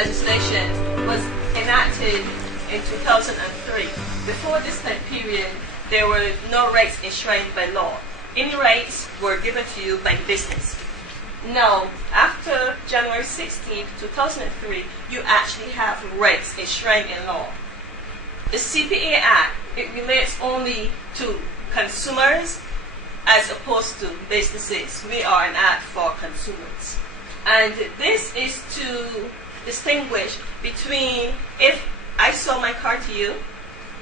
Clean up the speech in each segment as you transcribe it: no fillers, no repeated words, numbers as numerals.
legislation was enacted in 2003. Before this time period, there were no rights enshrined by law. Any rights were given to you by the business. Now, after January 16, 2003, you actually have rights enshrined in law. The CPA Act, it relates only to consumers as opposed to businesses. We are an act for consumers. And this is to distinguish between if I sold my car to you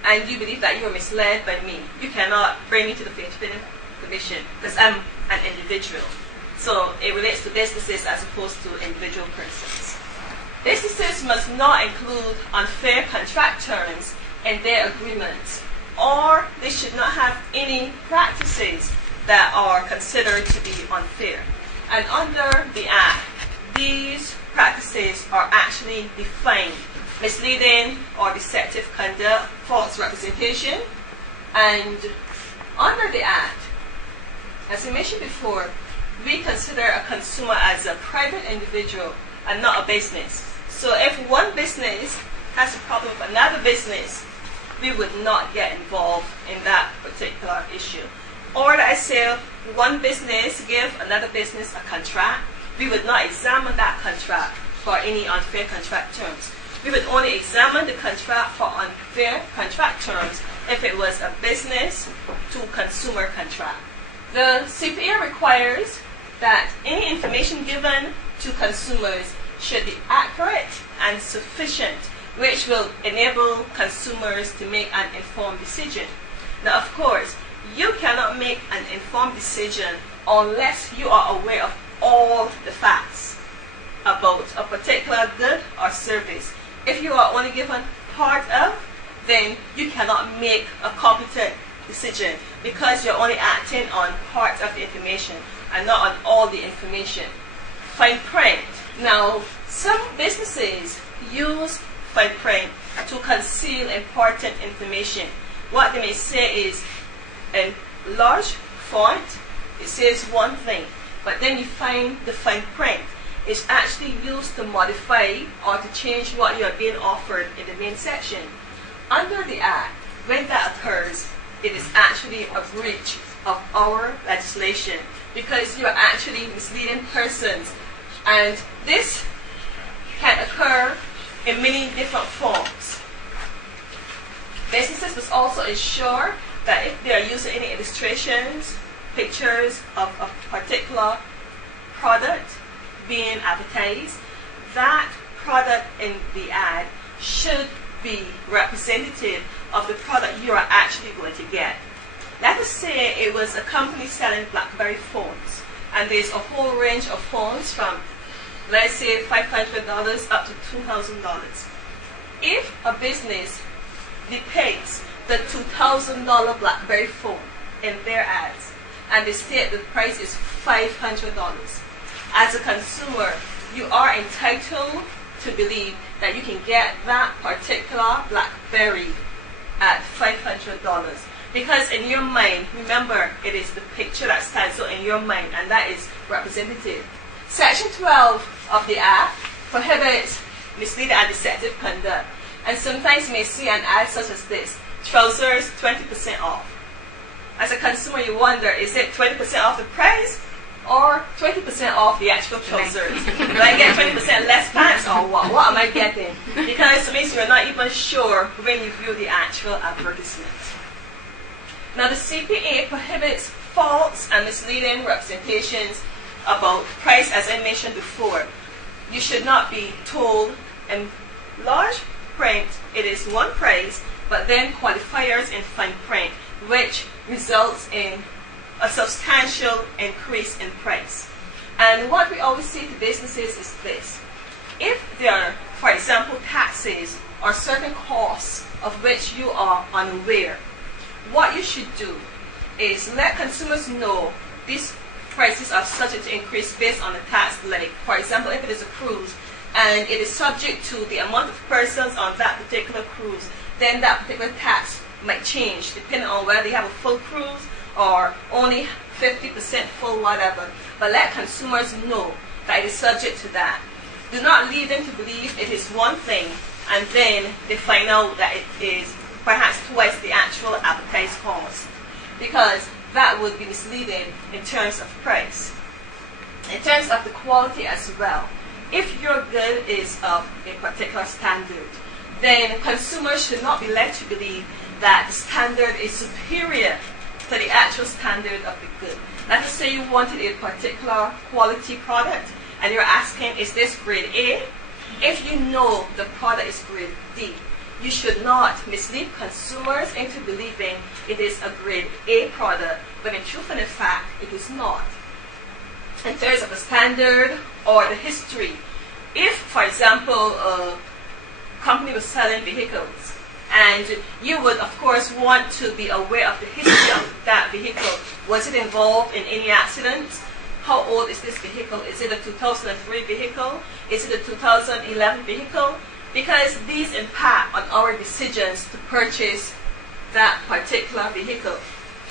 and you believe that you were misled by me, you cannot bring me to the Fair Trading Commission because I'm an individual. So it relates to businesses as opposed to individual persons. Businesses must not include unfair contract terms in their agreements, or they should not have any practices that are considered to be unfair. And under the Act, these practices are actually defined: misleading or deceptive conduct, false representation. And under the Act, as I mentioned before, we consider a consumer as a private individual and not a business. So if one business has a problem with another business, we would not get involved in that particular issue. Or let's say one business give another business a contract, we would not examine that contract for any unfair contract terms. We would only examine the contract for unfair contract terms if it was a business to consumer contract. The CPA requires that any information given to consumers should be accurate and sufficient, which will enable consumers to make an informed decision. Now, of course, you cannot make an informed decision unless you are aware of all the facts about a particular good or service. If you are only given part of, then you cannot make a competent decision because you're only acting on part of the information and not on all the information. Fine print. Now, some businesses use fine print to conceal important information. What they may say is, in large font, it says one thing, but then you find the fine print is actually used to modify or to change what you are being offered in the main section. Under the Act, when that occurs, it is actually a breach of our legislation because you are actually misleading persons. And this can occur in many different forms. Businesses must also ensure that if they are using any illustrations, pictures of a particular product being advertised, that product in the ad should be representative of the product you are actually going to get. Let us say it was a company selling BlackBerry phones, and there's a whole range of phones from, let's say, $500 up to $2,000. If a business depicts the $2,000 BlackBerry phone in their ads, and they state the price is $500, as a consumer, you are entitled to believe that you can get that particular BlackBerry at $500. Because in your mind, remember, it is the picture that stands out in your mind, and that is representative. Section 12 of the Act prohibits misleading and deceptive conduct. And sometimes you may see an ad such as this: trousers 20% off. As a consumer, you wonder, is it 20% off the price or 20% off the actual trousers? Do I get 20% less pants or what? What am I getting? Because it means you're not even sure when you view the actual advertisement. Now, the CPA prohibits false and misleading representations about price, as I mentioned before. You should not be told in large print it is one price, but then qualifiers in fine print, which results in a substantial increase in price. And what we always say to businesses is this: if there are, for example, taxes or certain costs of which you are unaware, what you should do is let consumers know these prices are subject to increase based on the tax. Like, for example, if it is a cruise and it is subject to the amount of persons on that particular cruise, then that particular tax might change depending on whether you have a full cruise or only 50% full, whatever. But let consumers know that it is subject to that. Do not lead them to believe it is one thing, and then they find out that it is perhaps twice the actual advertised cost, because that would be misleading in terms of price. In terms of the quality as well, if your good is of a particular standard, then consumers should not be led to believe that the standard is superior to the actual standard of the good. Let's just say you wanted a particular quality product and you're asking, is this grade A? If you know the product is grade D, you should not mislead consumers into believing it is a grade A product, but in truth and in fact, it is not. In terms of the standard or the history, if, for example, a company was selling vehicles, and you would, of course, want to be aware of the history of that vehicle. Was it involved in any accidents? How old is this vehicle? Is it a 2003 vehicle? Is it a 2011 vehicle? Because these impact on our decisions to purchase that particular vehicle.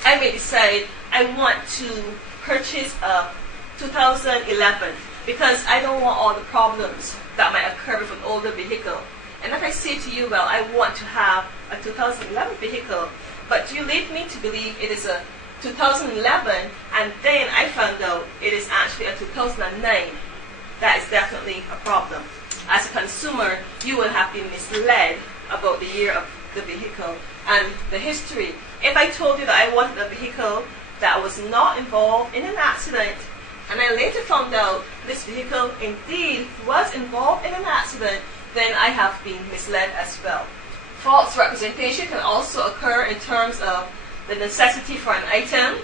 I may decide I want to purchase a 2011 because I don't want all the problems that might occur with an older vehicle. And if I say to you, well, I want to have a 2011 vehicle, but you lead me to believe it is a 2011, and then I found out it is actually a 2009, that is definitely a problem. As a consumer, you will have been misled about the year of the vehicle and the history. If I told you that I wanted a vehicle that was not involved in an accident, and I later found out this vehicle indeed was involved in an accident, then I have been misled as well. False representation can also occur in terms of the necessity for an item,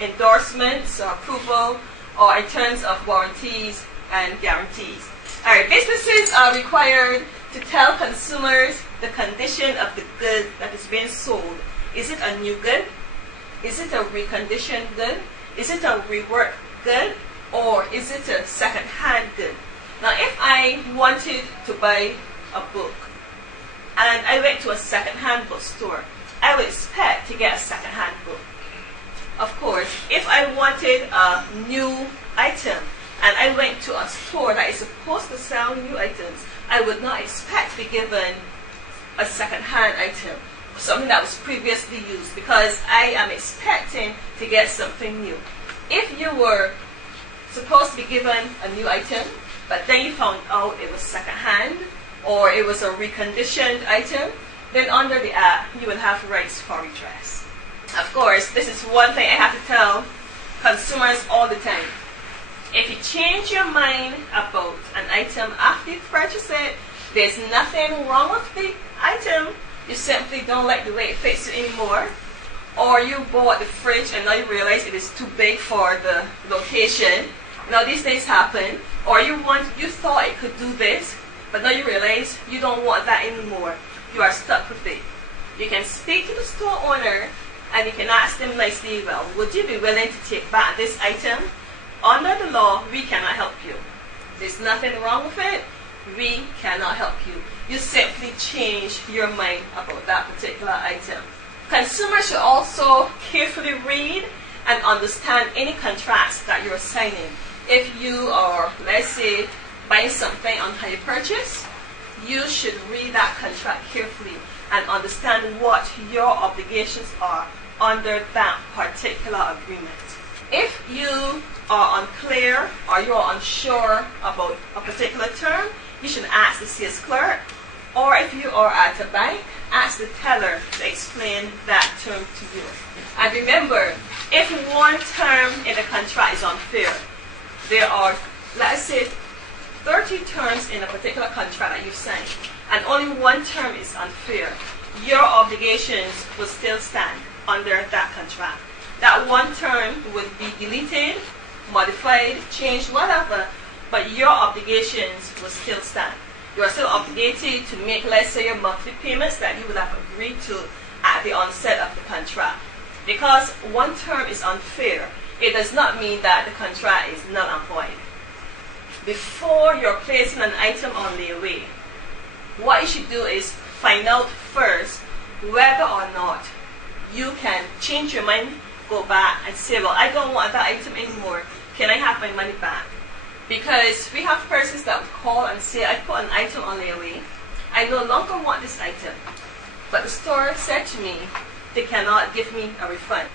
endorsements or approval, or in terms of warranties and guarantees. Alright, businesses are required to tell consumers the condition of the good that is being sold. Is it a new good? Is it a reconditioned good? Is it a reworked good? Or is it a second-hand good? Now, if I wanted to buy a book and I went to a second-hand bookstore, I would expect to get a second-hand book. Of course, if I wanted a new item and I went to a store that is supposed to sell new items, I would not expect to be given a second-hand item, something that was previously used, because I am expecting to get something new. If you were supposed to be given a new item, but then you found out it was second-hand, or it was a reconditioned item, then under the Act, you will have rights for redress. Of course, this is one thing I have to tell consumers all the time. If you change your mind about an item after you purchase it, there's nothing wrong with the item. You simply don't like the way it fits you anymore. Or you bought the fridge and now you realize it is too big for the location. Now these things happen. Or you thought it could do this, but now you realize you don't want that anymore. You are stuck with it. You can speak to the store owner and you can ask them nicely, well, would you be willing to take back this item? Under the law, we cannot help you. There's nothing wrong with it. We cannot help you. You simply change your mind about that particular item. Consumers should also carefully read and understand any contracts that you're signing. If you are, let's say, buying something on hire purchase, you should read that contract carefully and understand what your obligations are under that particular agreement. If you are unclear or you are unsure about a particular term, you should ask the sales clerk, or if you are at a bank, ask the teller to explain that term to you. And remember, if one term in the contract is unfair, there are, let's say, 30 terms in a particular contract that you signed, and only one term is unfair, your obligations will still stand under that contract. That one term would be deleted, modified, changed, whatever, but your obligations will still stand. You are still obligated to make, let's say, your monthly payments that you would have agreed to at the onset of the contract. Because one term is unfair, it does not mean that the contract is null and void. Before you're placing an item on layaway, what you should do is find out first whether or not you can change your mind, go back and say, well, I don't want that item anymore. Can I have my money back? Because we have persons that would call and say, I put an item on layaway, I no longer want this item, but the store said to me they cannot give me a refund.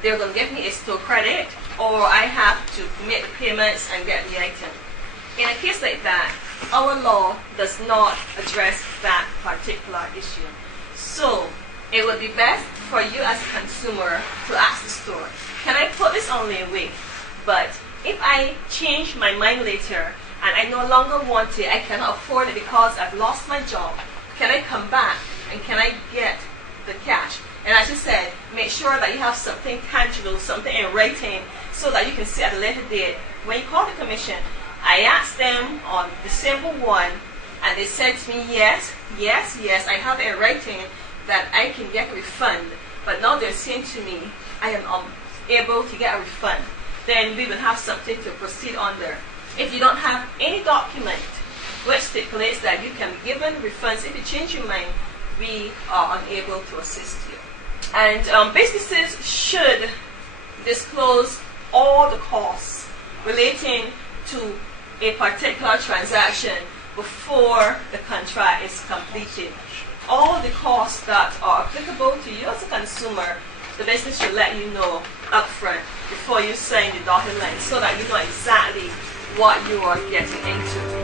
They're going to give me a store credit, or I have to make the payments and get the item. In a case like that, our law does not address that particular issue. So it would be best for you as a consumer to ask the store, can I put this on layaway? But if I change my mind later and I no longer want it, I cannot afford it because I've lost my job, can I come back and can I get the cash? And as you said, make sure that you have something tangible, something in writing, so that you can see at a later date. When you call the commission, I asked them on December 1, and they said to me, yes, I have it in writing that I can get a refund. But now they're saying to me, I am unable to get a refund. Then we will have something to proceed under. If you don't have any document which stipulates that you can be given refunds if you change your mind, we are unable to assist you. And businesses should disclose all the costs relating to a particular transaction before the contract is completed. All the costs that are applicable to you as a consumer, the business should let you know upfront before you sign the dotted line, so that you know exactly what you are getting into.